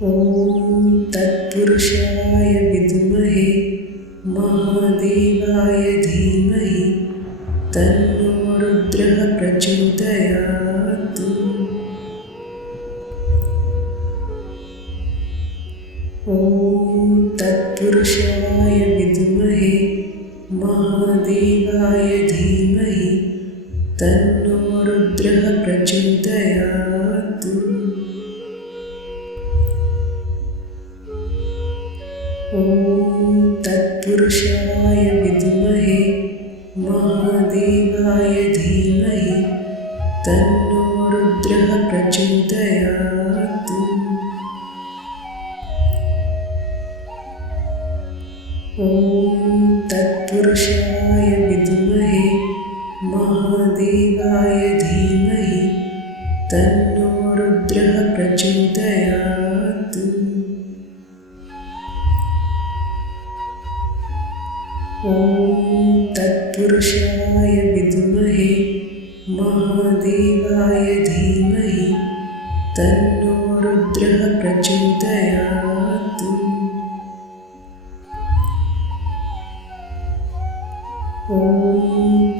ॐ तत्पुरुषाय विद्महे महादेवाय धीमहि तन्नो रुद्रः प्रचोदयात्। ॐ तत्पुरुषाय विद्महे महादेवाय धीमहि तन्नो रुद्रः प्रचोदयात्। ॐ तत्पुरुषाय विद्महे महादेवाय धीमहि तन्नो रुद्रः प्रचोदयात्। ॐ तत्पुरुषाय विद्महे महादेवाय धीमहि तन्नो रुद्रः प्रचोदयात्। ॐ तत्पुरुषाय विद्महे महादेवाय धीमहि तन्नो रुद्रः प्रचोदयात्। ॐ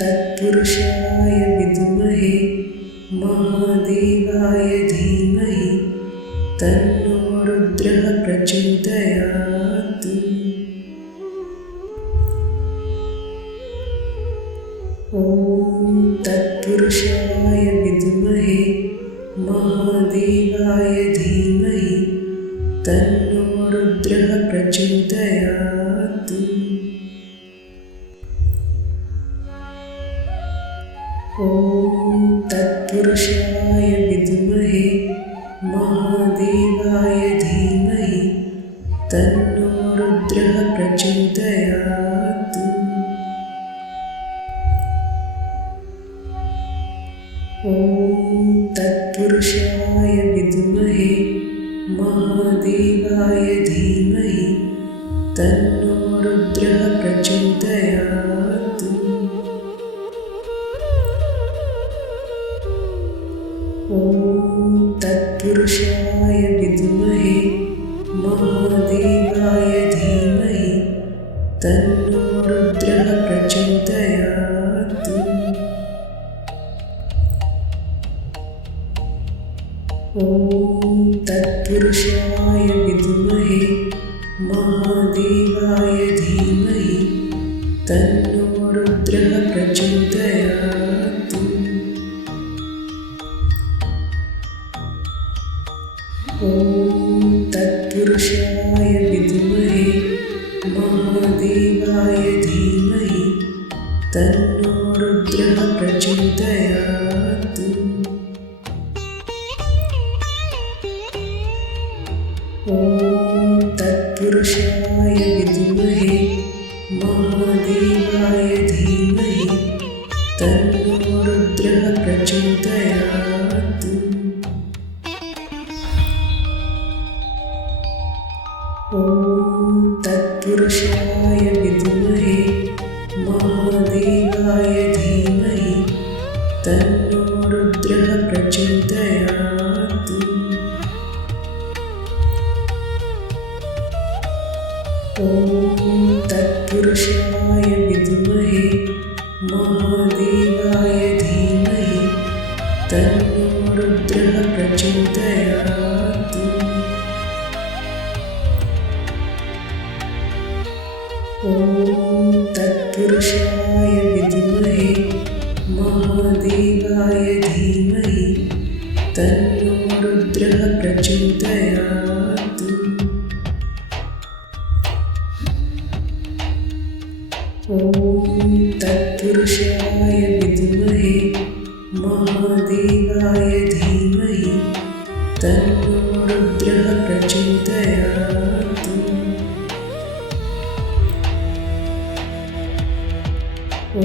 तत्पुरुषाय विद्महे महादेवाय धीमहि तन्नो रुद्रः प्रचोदयात्। ॐ तत्पुरुषाय विद्महे महादेवाय धीमहि तन्नो रुद्रः प्रचोदयात्। ॐ तत्पुरुषाय विद्महे महादेवाय धीमहि तन्नो रुद्रः प्रचोदयात्। ॐ तत्पुरुषाय विद्महे महादेवाय धीमहि तन्नो रुद्रः प्रचोदयात्। ॐ तत्पुरुषाय विद्महे महादेवाय धीमहि तन्नो रुद्रः प्रचोदयात्। ॐ तत्पुरुषाय विद्महे महादेवाय धीमहि तन्नो रुद्रः प्रचोदयात्। ॐ तत्पुरुषाय विद्महे महादेवाय धीमहि तन्नो रुद्रः प्रचोदयात्। ॐ तत्पुरुषाय विद्महे महादेवाय धीमहि तन्नो रुद्रः प्रचोदयात्। ॐ तत्पुरुषाय विद्महे महादेवाय धीमहि तन्नो रुद्रः प्रचोदयात्। ॐ तत्पुरुषाय विद्महे महादेवाय धीमहि तन्नो रुद्रः प्रचोदयात्। ॐ तत्पुरुषाय विद्महे महादेवाय धीमहि तन्नो रुद्रः प्रचोदयात्। ॐ तत्पुरुषाय विद्महे महादेवाय धीमहि तन्नो रुद्रः प्रचोदयात्। ॐ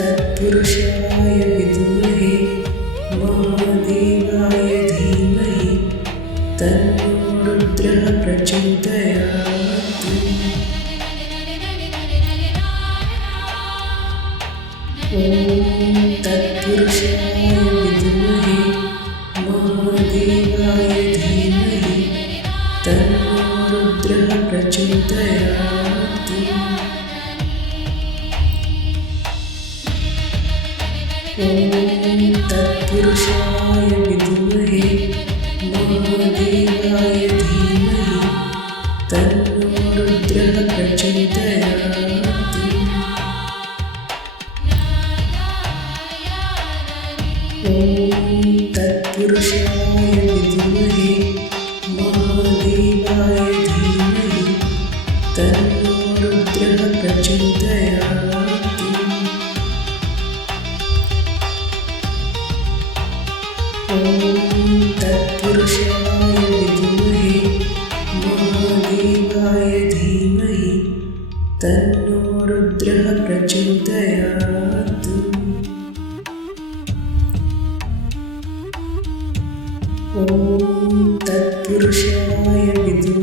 तत्पुरुषाय विद्महे महादेवाय धीमहि तन्नो रुद्रः प्रचोदयात्। ॐ तत्पुरुषाय विद्महे महादेवाय धीमहि विद्महे महादेवाय धीमहि तन्नो रुद्रः प्रचोदयात्। ॐ तत्पुरुषाय विद्महे महादेवाय धीमहि तन्नो रुद्रः प्रचोदयात्। ॐ तत्पुरुषाय विद्महे महादेवाय धीमहि तन्नो रुद्रः प्रचोदयात्। ॐ तत्पुरुषाय विद्महे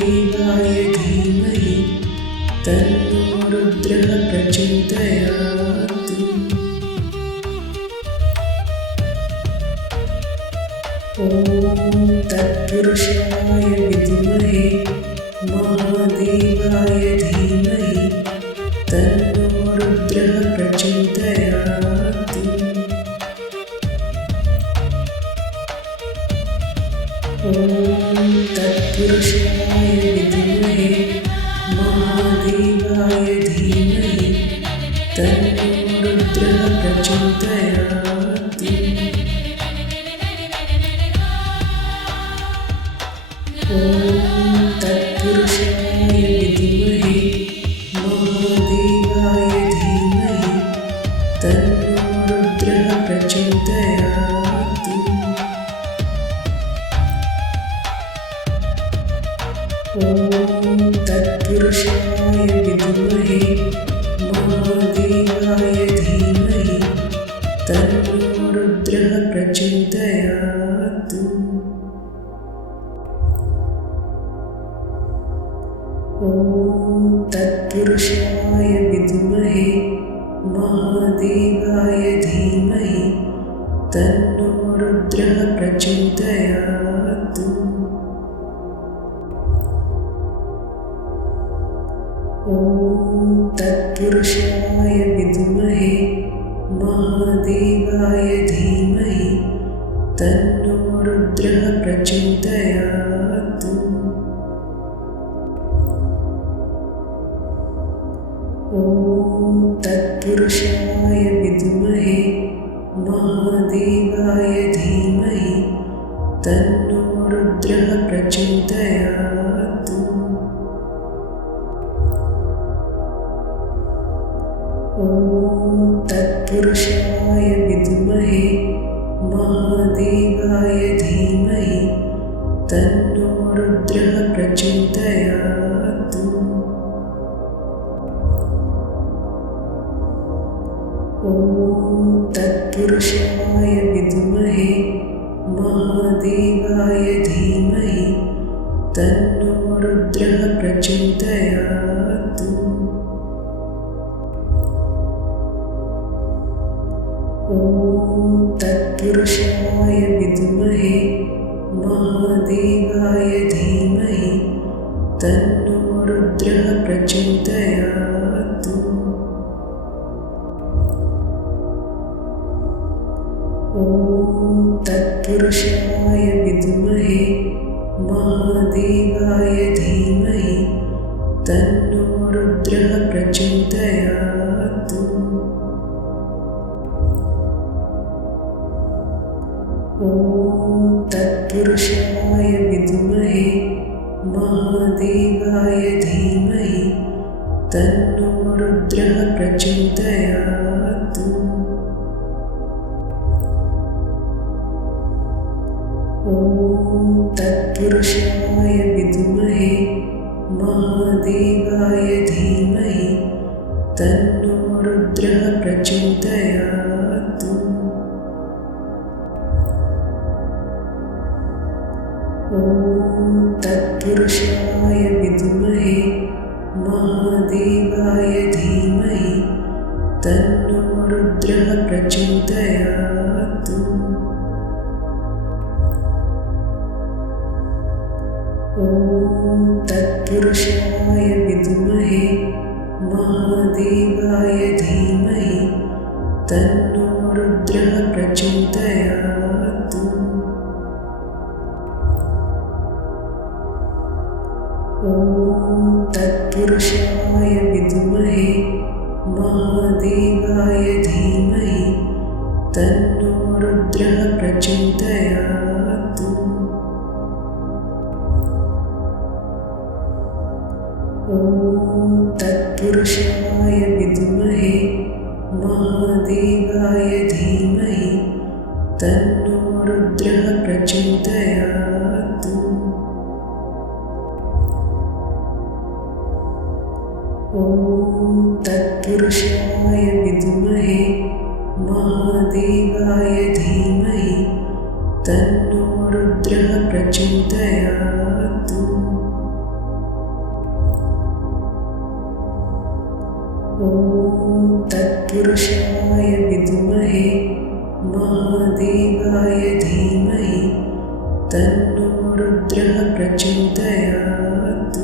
महादेवाय धीमहि तन्नो रुद्रः प्रचोदयात्। ॐ तत्पुरुषाय विद्महे महादेवाय धीमहि तन्नो रुद्रः प्रचोदयात्। ॐ तत्पुरुषाय विद्महे महादेवाय धीमहि तन्नो रुद्रः प्रचोदयात्। ॐ तत्पुरुषाय विद्महे महादेवाय धीमहि तन्नो रुद्रः प्रचोदयात्। ॐ तत्पुरुषाय विद्महे महादेवाय धीमहि तन्नो रुद्रः प्रचोदयात्। ॐ तत्पुरुषाय विद्महे महादेवाय धीमहि तन्नो रुद्रः प्रचोदयात्। ॐ तत्पुरुषाय विद्महे महादेवाय धीमहि तन्नो रुद्रः प्रचोदयात्। ॐ तत्पुरुषाय विद्महे महादेवाय धीमहि तन्नो रुद्रः प्रचोदयात्। ॐ तत्पुरुषाय विद्महे महादेवाय धीमहि तन्नो रुद्रः प्रचोदयात्। ॐ तत्पुरुषाय विद्महे महादेवाय धीमहि तन्नो रुद्रः प्रचोदयात्। ॐ तत्पुरुषाय विद्महे महादेवाय धीमहि तन्नो रुद्रः प्रचोदयात्। ॐ तत्पुरुषाय विद्महे महादेवाय धीमहि तन्नो रुद्रः प्रचोदयात्। ॐ तत्पुरुषाय विद्महे महादेवाय धीमहि तन्नो रुद्रः प्रचोदयात्। ॐ तत्पुरुषाय विद्महे महादेवाय धीमहि तन्नो रुद्रः प्रचोदयात्। ॐ तत्पुरुषाय विद्महे महादेवाय धीमहि तन्नो रुद्रः प्रचोदयात्। ॐ तत्पुरुषाय विद्महे महादेवाय धीमहि तन्नो रुद्रः रुद्रः प्रचोदयात्। ॐ तत्पुरुषाय विद्महे महादेवाय धीमहि तन्नो रुद्रः प्रचोदयात्। ॐ तत्पुरुषाय विद्महे महादेवाय धीमहि तन्नो रुद्रः प्रचोदयात्। ॐ तत्पुरुषाय विद्महे महादेवाय धीमहि तन्नो रुद्रः प्रचोदयात्। ॐ तत्पुरुषाय विद्महे महादेवाय धीमहि तन्नो रुद्रः प्रचोदयात्।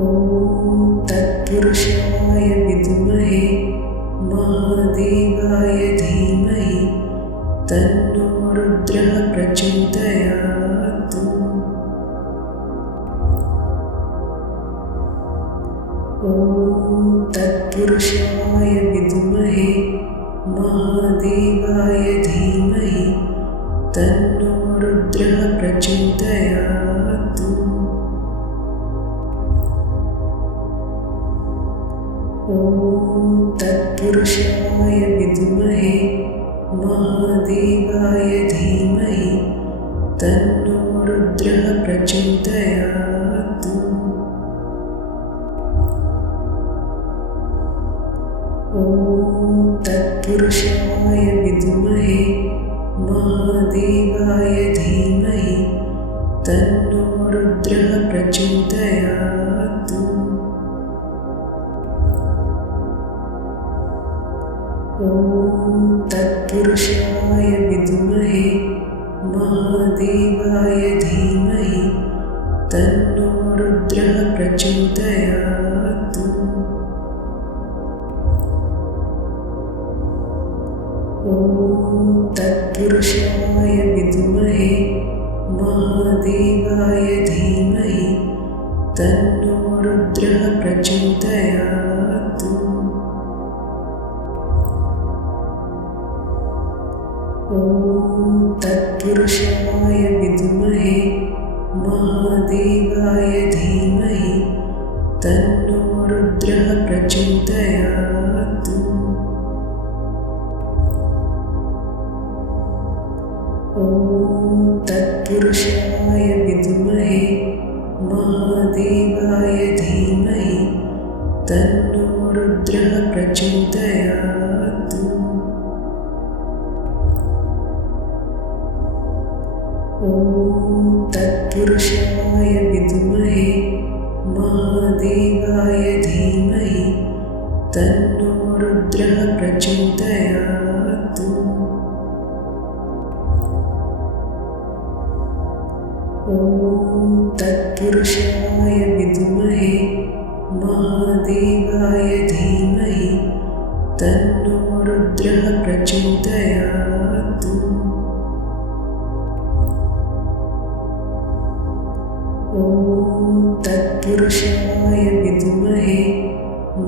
ॐ तत्पुरुषाय विद्महे महादेवाय धीमहि तन्नो रुद्रः प्रचोदयात्। ॐ तत्पुरुषाय विद्महे महादेवाय धीमहि तन्नो रुद्रः प्रचोदयात्। ॐ तत्पुरुषाय विद्महे महादेवाय धीमहि तन्नो रुद्रः प्रचोदयात्। ॐ तत्पुरुषाय विद्महे महादेवाय धीमहि तन्नो रुद्रः प्रचोदयात्। ॐ तत्पुरुषाय विद्महे महादेवाय धीमहि तन्नो रुद्रः प्रचोदयात्। ॐ तत्पुरुषाय विद्महे महादेवाय धीमहि तन्नो रुद्रः प्रचोदयात्। ॐ तत्पुरुषाय विद्महे महादेवाय धीमहि तन्नो रुद्रः प्रचोदयात्। ॐ तत्पुरुषाय विद्महे महादेवाय धीमहि तन्नो रुद्रः प्रचोदयात्। ॐ तत्पुरुषाय विद्महे महादेवाय धीमहि तन्नो रुद्रः प्रचोदयात्। ॐ तत्पुरुषाय विद्महे महादेवाय धीमहि तन्नो रुद्रः प्रचोदयात्। ॐ तत्पुरुषाय विद्महे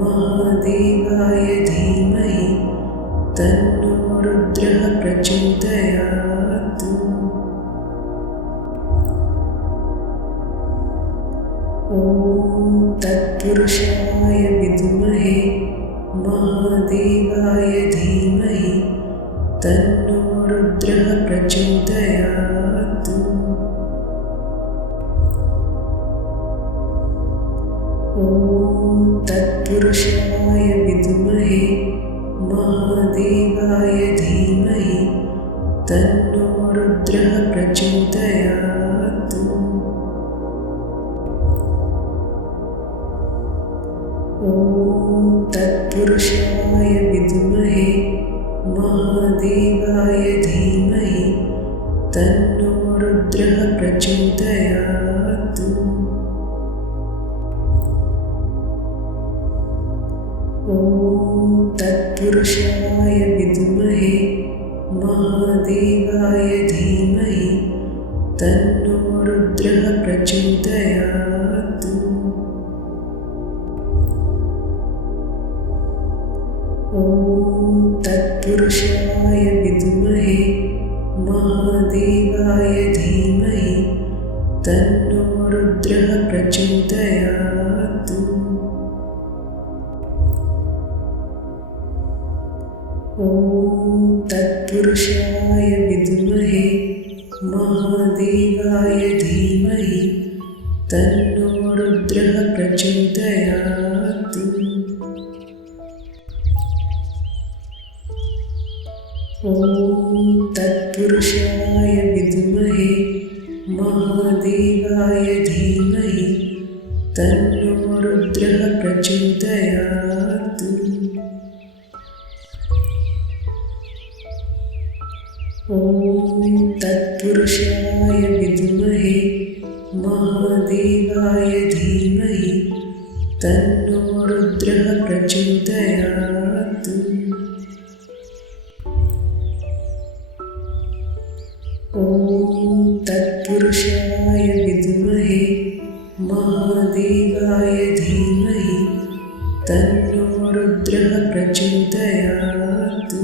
महादेवाय धीमहि तन्नो रुद्रः प्रचोदयात्। ॐ तत्पुरुषाय विद्महे महादेवाय धीमहि तन्नो रुद्रः प्रचोदयात्। ॐ तत्पुरुषाय विद्महे महादेवाय धीमहि तन्नो रुद्रः प्रचोदयात्। ॐ तत्पुरुषाय विद्महे महादेवाय धीमहि तन्नो रुद्रः प्रचोदयात्। ॐ तत्पुरुषाय विद्महे महादेवाय धीमहि तन्नो रुद्रः प्रचोदयात्। ॐ तत्पुरुषाय विद्महे महादेवाय धीमहि तन्नो रुद्रः प्रचोदयात्। ॐ तत्पुरुषाय विद्महे महादेवाय धीमहि तन्नो रुद्रः प्रचोदयात्। ॐ तत्पुरुषाय विद्महे महादेवाय धीमहि तन्नो रुद्रः प्रचोदयात्। ॐ तत्पुरुषाय विद्महे महादेवाय धीमहि तन्नो रुद्रः प्रचोदयात्। ॐ तत्पुरुषाय विद्महे महादेवाय धीमहि तन्नो रुद्रः प्रचोदयात्।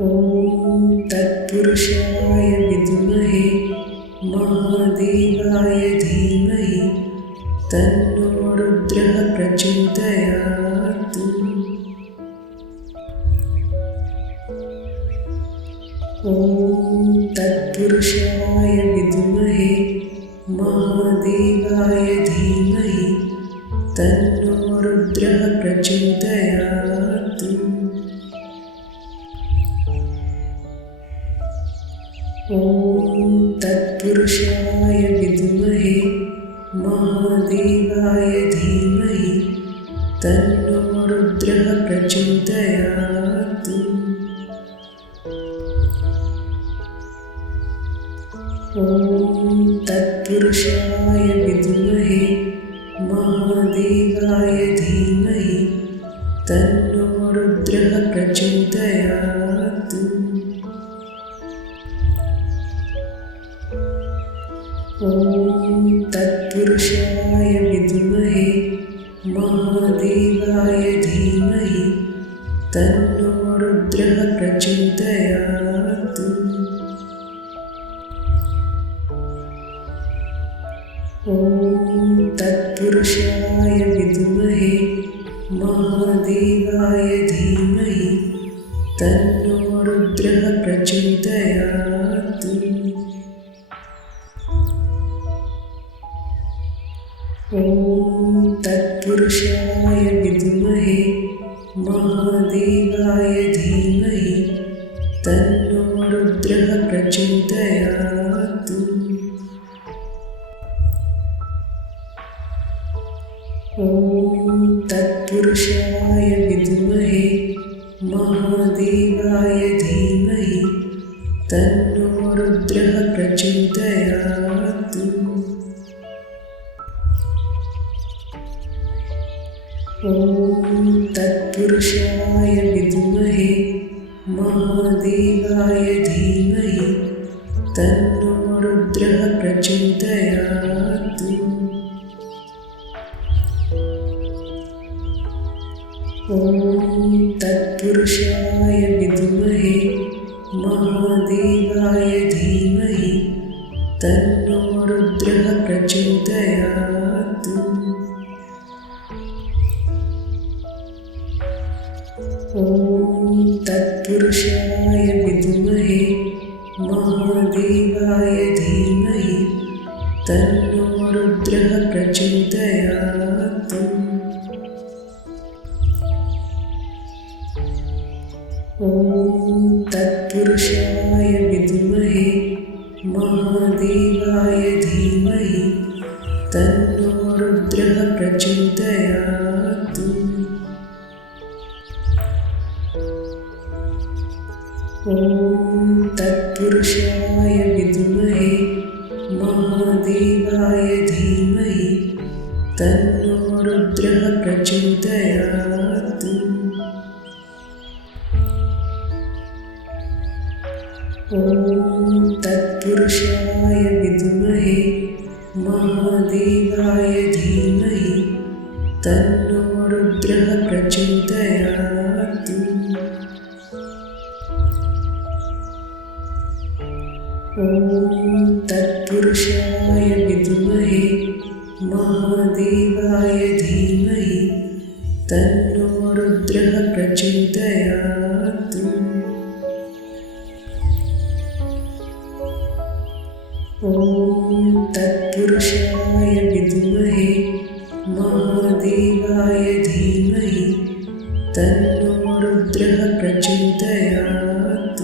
ॐ तत्पुरुषाय विद्महे महादेवाय धीमहि तन्नो रुद्रः प्रचोदयात्। ॐ तत्पुरुषाय विद्महे महादेवाय धीमहि तन्नो रुद्रः प्रचोदयात्। ॐ तत्पुरुषाय विद्महे महादेवाय धीमहि तन्नो रुद्रः प्रचोदयात्। ॐ तत्पुरुषाय विद्महे महादेवाय धीमहि तन्नो रुद्रः प्रचोदयात्। ॐ तत्पुरुषाय विद्महे महादेवाय धीमहि तन्नो रुद्रः प्रचोदयात्। ॐ तत्पुरुषाय विद्महे महादेवाय धीमहि तन्नो रुद्रः प्रचोदयात्। ॐ तत्पुरुषाय विद्महे महादेवाय धीमहि तन्नो रुद्रः प्रचोदयात्। ॐ तत्पुरुषाय विद्महे महादेवाय धीमहि तन्नो रुद्रः प्रचोदयात्। ॐ तत्पुरुषाय विद्महे महादेवाय धीमहि तन्नो रुद्रः प्रचोदयात्। ॐ तत्पुरुषाय विद्महे महादेवाय धीमहि तन्नो रुद्रः प्रचोदयात्। ॐ तत्पुरुषाय विद्महे महादेवाय धीमहि तन्नो रुद्रः प्रचोदयात्। ॐ तत्पुरुषाय विद्महे महादेवाय धीमहि तन्नो रुद्रः प्रचोदयात्। ॐ तत्पुरुषाय विद्महे महादेवाय धीमहि तन्नो तन्नो रुद्रः प्रचोदयात्। ॐ तत्पुरुषाय विद्महे महादेवाय धीमहि तन्नो रुद्रः प्रचोदयात्। ॐ तत्पुरुषाय विद्महे महादेवाय धीमहि तन्नो रुद्रः प्रचोदयात्। ॐ तत्पुरुषाय विद्महे महादेवाय धीमहि तन्नो रुद्रः प्रचोदयात्।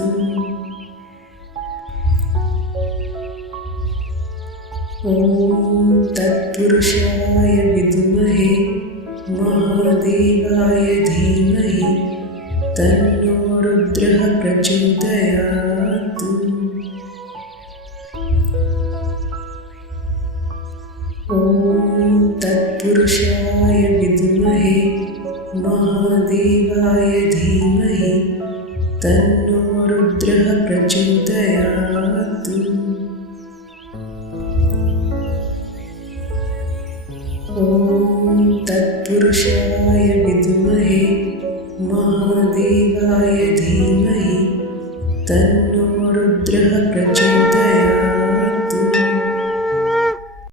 ॐ तत्पुरुषाय विद्महे महादेवाय धीमहि तन्नो रुद्रः प्रचोदयात्। ॐ तत्पुरुषाय विद्महे महादेवाय धीमहि तन्नो रुद्रः प्रचोदयात्। ॐ तत्पुरुषाय विद्महे महादेवाय धीमहि तन्नो रुद्रः प्रचोदयात्।